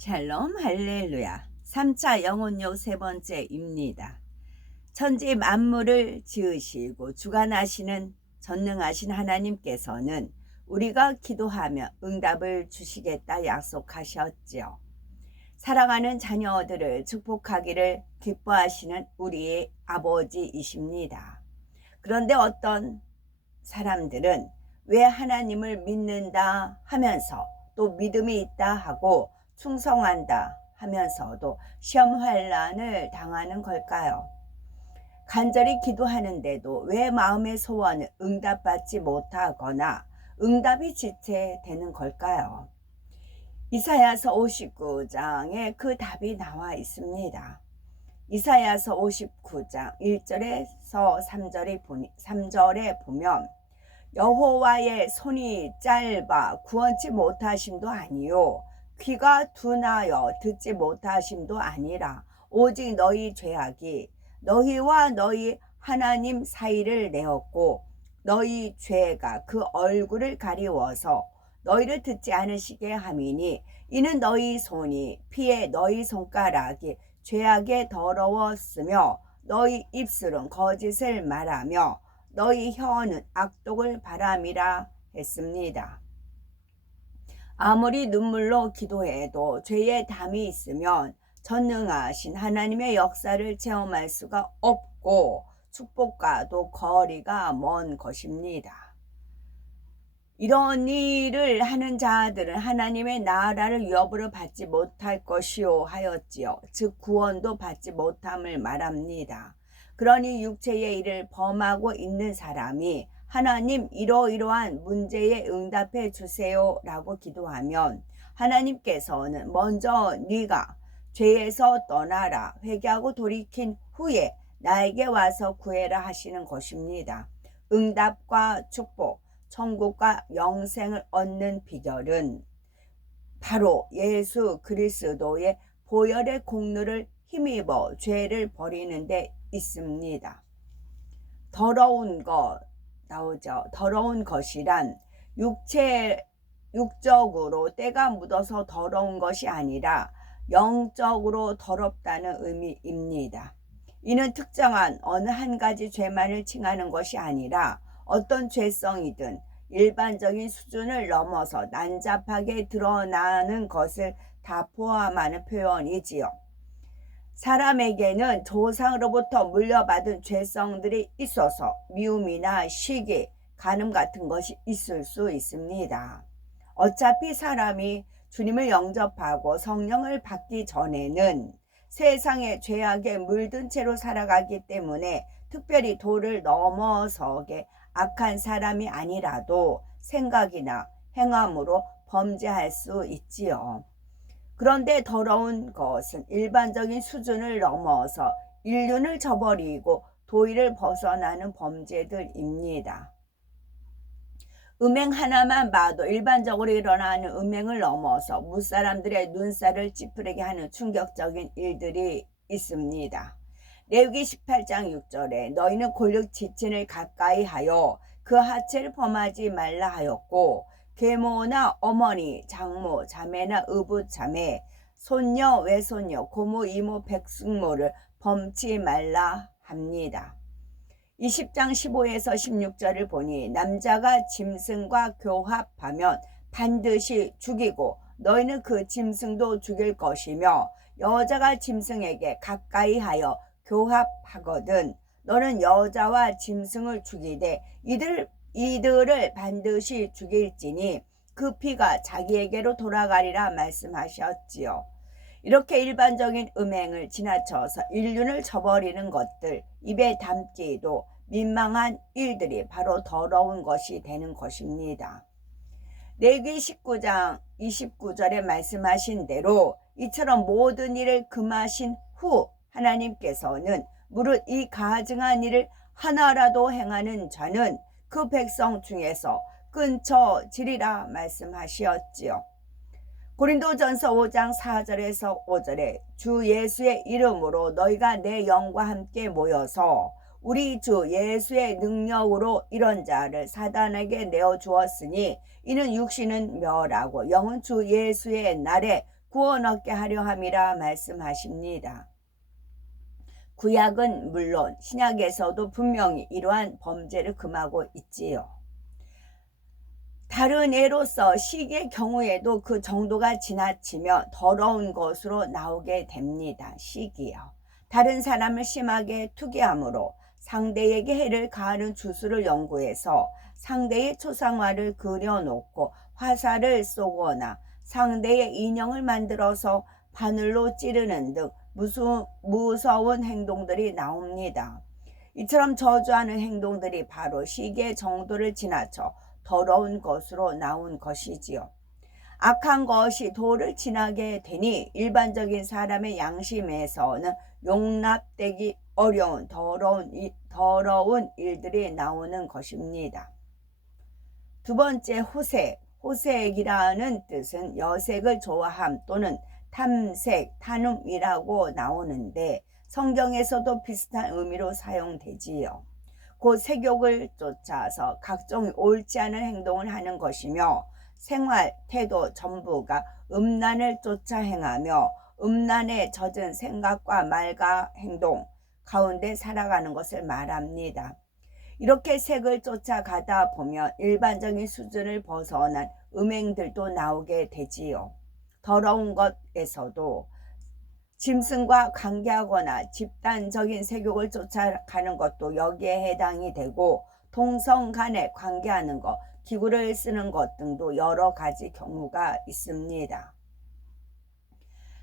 샬롬 할렐루야. 3차 영혼yok 세 번째입니다. 천지 만물을 지으시고 주관하시는 전능하신 하나님께서는 우리가 기도하며 응답을 주시겠다 약속하셨지요. 사랑하는 자녀들을 축복하기를 기뻐하시는 우리의 아버지이십니다. 그런데 어떤 사람들은 왜 하나님을 믿는다 하면서 또 믿음이 있다 하고 충성한다 하면서도 시험 환난을 당하는 걸까요? 간절히 기도하는데도 왜 마음의 소원을 응답받지 못하거나 응답이 지체되는 걸까요? 이사야서 59장에 그 답이 나와 있습니다. 이사야서 59장 1절에서 3절에 보면 여호와의 손이 짧아 구원치 못하심도 아니요 귀가 둔하여 듣지 못하심도 아니라 오직 너희 죄악이 너희와 너희 하나님 사이를 내었고 너희 죄가 그 얼굴을 가리워서 너희를 듣지 않으시게 함이니 이는 너희 손이 피해 너희 손가락이 죄악에 더러웠으며 너희 입술은 거짓을 말하며 너희 혀는 악독을 바람이라 했습니다. 아무리 눈물로 기도해도 죄의 담이 있으면 전능하신 하나님의 역사를 체험할 수가 없고 축복과도 거리가 먼 것입니다. 이런 일을 하는 자들은 하나님의 나라를 유업으로 받지 못할 것이요 하였지요. 즉 구원도 받지 못함을 말합니다. 그러니 육체의 일을 범하고 있는 사람이 하나님 이러이러한 문제에 응답해 주세요 라고 기도하면 하나님께서는 먼저 네가 죄에서 떠나라 회개하고 돌이킨 후에 나에게 와서 구해라 하시는 것입니다. 응답과 축복, 천국과 영생을 얻는 비결은 바로 예수 그리스도의 보혈의 공로를 힘입어 죄를 버리는 데 있습니다. 더러운 것 나오죠. 더러운 것이란 육적으로 때가 묻어서 더러운 것이 아니라 영적으로 더럽다는 의미입니다. 이는 특정한 어느 한 가지 죄만을 칭하는 것이 아니라 어떤 죄성이든 일반적인 수준을 넘어서 난잡하게 드러나는 것을 다 포함하는 표현이지요. 사람에게는 조상으로부터 물려받은 죄성들이 있어서 미움이나 시기, 간음 같은 것이 있을 수 있습니다. 어차피 사람이 주님을 영접하고 성령을 받기 전에는 세상의 죄악에 물든 채로 살아가기 때문에 특별히 도를 넘어서게 악한 사람이 아니라도 생각이나 행함으로 범죄할 수 있지요. 그런데 더러운 것은 일반적인 수준을 넘어서 인륜을 저버리고 도의를 벗어나는 범죄들입니다. 음행 하나만 봐도 일반적으로 일어나는 음행을 넘어서 무사람들의 눈살을 찌푸리게 하는 충격적인 일들이 있습니다. 레위기 18장 6절에 너희는 골육 지친을 가까이 하여 그 하체를 범하지 말라 하였고 계모나 어머니, 장모, 자매나 의붓자매, 손녀, 외손녀, 고모, 이모, 백숙모를 범치 말라 합니다. 20장 15에서 16절을 보니 남자가 짐승과 교합하면 반드시 죽이고 너희는 그 짐승도 죽일 것이며 여자가 짐승에게 가까이 하여 교합하거든 너는 여자와 짐승을 죽이되 이들을 반드시 죽일지니 그 피가 자기에게로 돌아가리라 말씀하셨지요. 이렇게 일반적인 음행을 지나쳐서 인륜을 저버리는 것들, 입에 담기도 민망한 일들이 바로 더러운 것이 되는 것입니다. 레위기 19장 29절에 말씀하신 대로 이처럼 모든 일을 금하신 후 하나님께서는 무릇 이 가증한 일을 하나라도 행하는 자는 그 백성 중에서 끊쳐지리라 말씀하셨지요. 고린도전서 5장 4절에서 5절에 주 예수의 이름으로 너희가 내 영과 함께 모여서 우리 주 예수의 능력으로 이런 자를 사단에게 내어주었으니 이는 육신은 멸하고 영은 주 예수의 날에 구원 얻게 하려 함이라 말씀하십니다. 구약은 물론 신약에서도 분명히 이러한 범죄를 금하고 있지요. 다른 예로서 시기의 경우에도 그 정도가 지나치며 더러운 것으로 나오게 됩니다. 시기요. 다른 사람을 심하게 투기함으로 상대에게 해를 가하는 주술을 연구해서 상대의 초상화를 그려놓고 화살을 쏘거나 상대의 인형을 만들어서 바늘로 찌르는 등 무서운 행동들이 나옵니다. 이처럼 저주하는 행동들이 바로 시기의 정도를 지나쳐 더러운 것으로 나온 것이지요. 악한 것이 도를 지나게 되니 일반적인 사람의 양심에서는 용납되기 어려운 더러운 일들이 나오는 것입니다. 두 번째, 호색이라는 뜻은 여색을 좋아함 또는 탐색, 탐음이라고 나오는데 성경에서도 비슷한 의미로 사용되지요. 곧 색욕을 쫓아서 각종 옳지 않은 행동을 하는 것이며 생활, 태도 전부가 음란을 쫓아 행하며 음란에 젖은 생각과 말과 행동 가운데 살아가는 것을 말합니다. 이렇게 색을 쫓아가다 보면 일반적인 수준을 벗어난 음행들도 나오게 되지요. 더러운 것에서도 짐승과 관계하거나 집단적인 색욕을 쫓아가는 것도 여기에 해당이 되고 동성 간에 관계하는 것, 기구를 쓰는 것 등도 여러 가지 경우가 있습니다.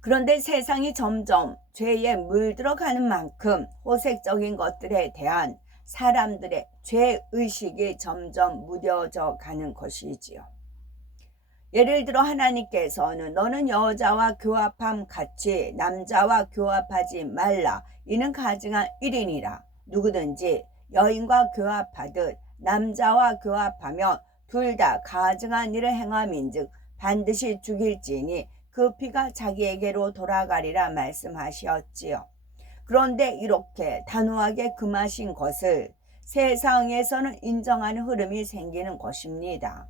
그런데 세상이 점점 죄에 물들어가는 만큼 호색적인 것들에 대한 사람들의 죄의식이 점점 무뎌져 가는 것이지요. 예를 들어 하나님께서는 너는 여자와 교합함 같이 남자와 교합하지 말라. 이는 가증한 일이니라. 누구든지 여인과 교합하듯 남자와 교합하면 둘 다 가증한 일을 행함인즉 반드시 죽일지니 그 피가 자기에게로 돌아가리라 말씀하셨지요. 그런데 이렇게 단호하게 금하신 것을 세상에서는 인정하는 흐름이 생기는 것입니다.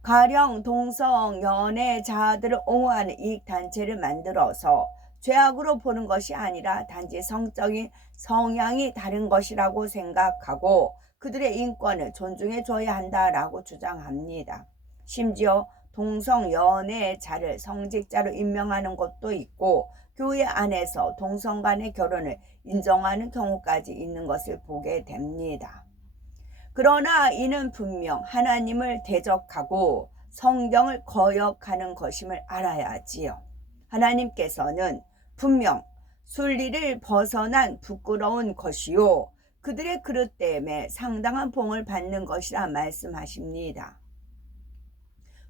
가령 동성 연애자들을 옹호하는 이익단체를 만들어서 죄악으로 보는 것이 아니라 단지 성적인 성향이 다른 것이라고 생각하고 그들의 인권을 존중해 줘야 한다라고 주장합니다. 심지어 동성 연애자를 성직자로 임명하는 것도 있고 교회 안에서 동성 간의 결혼을 인정하는 경우까지 있는 것을 보게 됩니다. 그러나 이는 분명 하나님을 대적하고 성경을 거역하는 것임을 알아야지요. 하나님께서는 분명 순리를 벗어난 부끄러운 것이요 그들의 그릇 때문에 상당한 봉을 받는 것이라 말씀하십니다.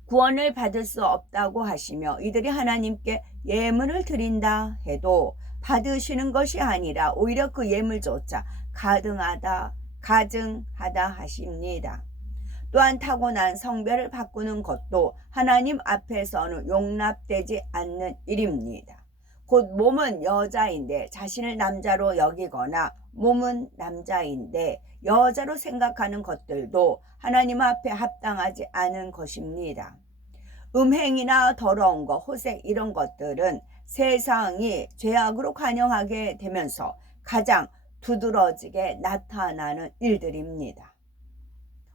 구원을 받을 수 없다고 하시며 이들이 하나님께 예물을 드린다 해도 받으시는 것이 아니라 오히려 그 예물조차 가증하다 하십니다. 또한 타고난 성별을 바꾸는 것도 하나님 앞에서는 용납되지 않는 일입니다. 곧 몸은 여자인데 자신을 남자로 여기거나 몸은 남자인데 여자로 생각하는 것들도 하나님 앞에 합당하지 않은 것입니다. 음행이나 더러운 것, 호색 이런 것들은 세상이 죄악으로 관영하게 되면서 가장 두드러지게 나타나는 일들입니다.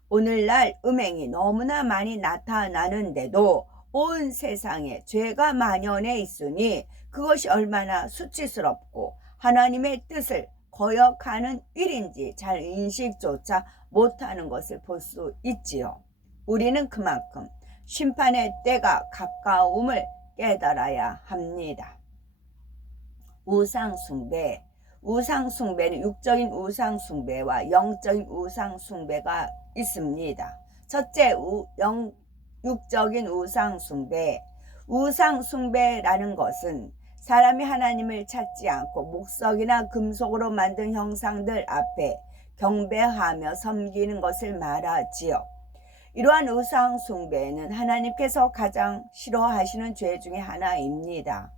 오늘날 음행이 너무나 많이 나타나는데도 온 세상에 죄가 만연해 있으니 그것이 얼마나 수치스럽고 하나님의 뜻을 거역하는 일인지 잘 인식조차 못하는 것을 볼 수 있지요. 우리는 그만큼 심판의 때가 가까움을 깨달아야 합니다. 우상숭배는 육적인 우상숭배와 영적인 우상숭배가 있습니다. 첫째, 육적인 우상숭배라는 것은 사람이 하나님을 찾지 않고 목석이나 금속으로 만든 형상들 앞에 경배하며 섬기는 것을 말하지요. 이러한 우상숭배는 하나님께서 가장 싫어하시는 죄 중에 하나입니다.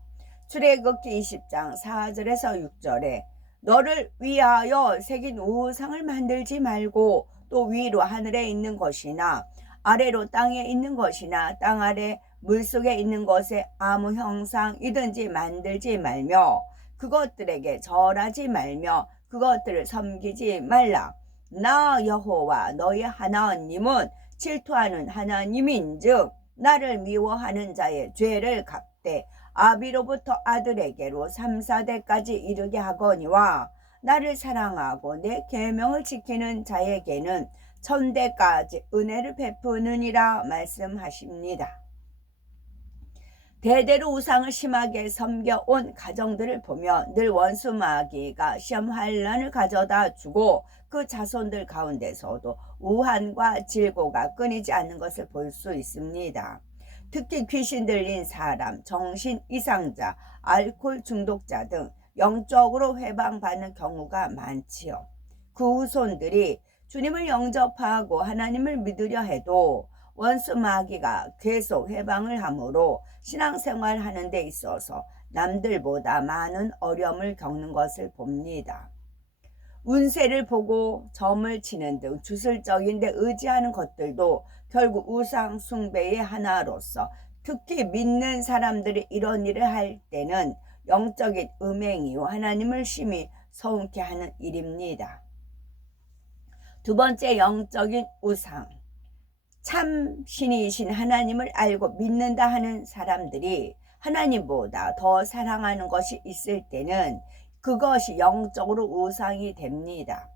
출애굽기 20장 4절에서 6절에 너를 위하여 새긴 우상을 만들지 말고 또 위로 하늘에 있는 것이나 아래로 땅에 있는 것이나 땅 아래 물속에 있는 것에 아무 형상이든지 만들지 말며 그것들에게 절하지 말며 그것들을 섬기지 말라. 나 여호와 너희 하나님은 질투하는 하나님인즉 나를 미워하는 자의 죄를 갚되 아비로부터 아들에게로 3, 4대까지 이르게 하거니와 나를 사랑하고 내 계명을 지키는 자에게는 1000대까지 은혜를 베푸느니라 말씀하십니다. 대대로 우상을 심하게 섬겨온 가정들을 보면 늘 원수 마귀가 시험 환난을 가져다 주고 그 자손들 가운데서도 우환과 질고가 끊이지 않는 것을 볼 수 있습니다. 특히 귀신 들린 사람, 정신 이상자, 알코올 중독자 등 영적으로 회방받는 경우가 많지요. 그 후손들이 주님을 영접하고 하나님을 믿으려 해도 원수 마귀가 계속 회방을 하므로 신앙생활 하는 데 있어서 남들보다 많은 어려움을 겪는 것을 봅니다. 운세를 보고 점을 치는 등 주술적인 데 의지하는 것들도 결국 우상 숭배의 하나로서 특히 믿는 사람들이 이런 일을 할 때는 영적인 음행이요 하나님을 심히 서운케 하는 일입니다. 두 번째, 영적인 우상. 참 신이신 하나님을 알고 믿는다 하는 사람들이 하나님보다 더 사랑하는 것이 있을 때는 그것이 영적으로 우상이 됩니다.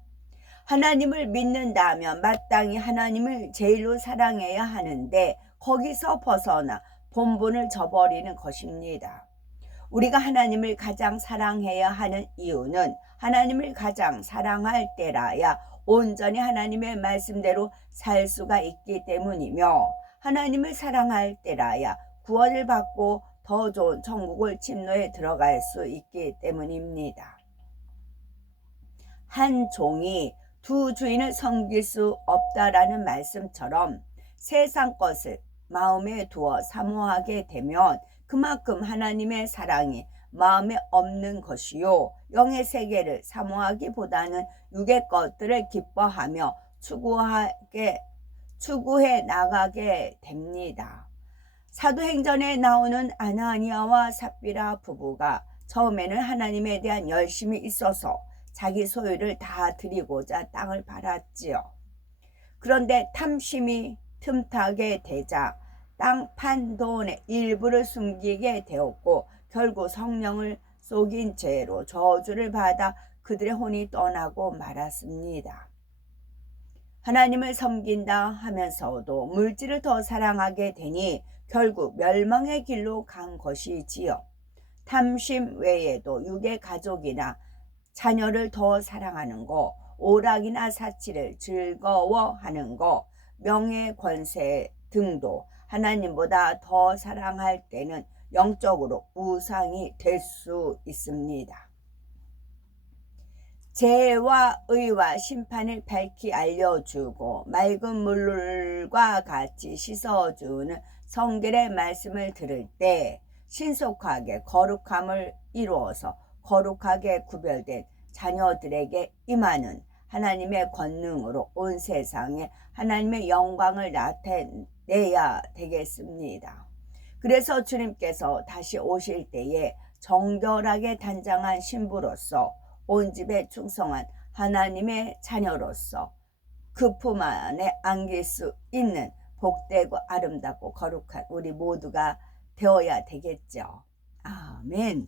하나님을 믿는다면 마땅히 하나님을 제일로 사랑해야 하는데 거기서 벗어나 본분을 저버리는 것입니다. 우리가 하나님을 가장 사랑해야 하는 이유는 하나님을 가장 사랑할 때라야 온전히 하나님의 말씀대로 살 수가 있기 때문이며 하나님을 사랑할 때라야 구원을 받고 더 좋은 천국을 침노에 들어갈 수 있기 때문입니다. 한 종이 두 주인을 섬길 수 없다라는 말씀처럼 세상 것을 마음에 두어 사모하게 되면 그만큼 하나님의 사랑이 마음에 없는 것이요 영의 세계를 사모하기보다는 육의 것들을 기뻐하며 추구해 나가게 됩니다. 사도행전에 나오는 아나니아와 삽비라 부부가 처음에는 하나님에 대한 열심이 있어서 자기 소유를 다 드리고자 땅을 팔았지요. 그런데 탐심이 틈타게 되자 땅 판 돈의 일부를 숨기게 되었고 결국 성령을 속인 죄로 저주를 받아 그들의 혼이 떠나고 말았습니다. 하나님을 섬긴다 하면서도 물질을 더 사랑하게 되니 결국 멸망의 길로 간 것이지요. 탐심 외에도 육의 가족이나 자녀를 더 사랑하는 거, 오락이나 사치를 즐거워하는 거, 명예, 권세 등도 하나님보다 더 사랑할 때는 영적으로 우상이 될 수 있습니다. 죄와 의와 심판을 밝히 알려주고 맑은 물과 같이 씻어주는 성결의 말씀을 들을 때 신속하게 거룩함을 이루어서 거룩하게 구별된 자녀들에게 임하는 하나님의 권능으로 온 세상에 하나님의 영광을 나타내야 되겠습니다. 그래서 주님께서 다시 오실 때에 정결하게 단장한 신부로서 온 집에 충성한 하나님의 자녀로서 그 품 안에 안길 수 있는 복되고 아름답고 거룩한 우리 모두가 되어야 되겠죠. 아멘.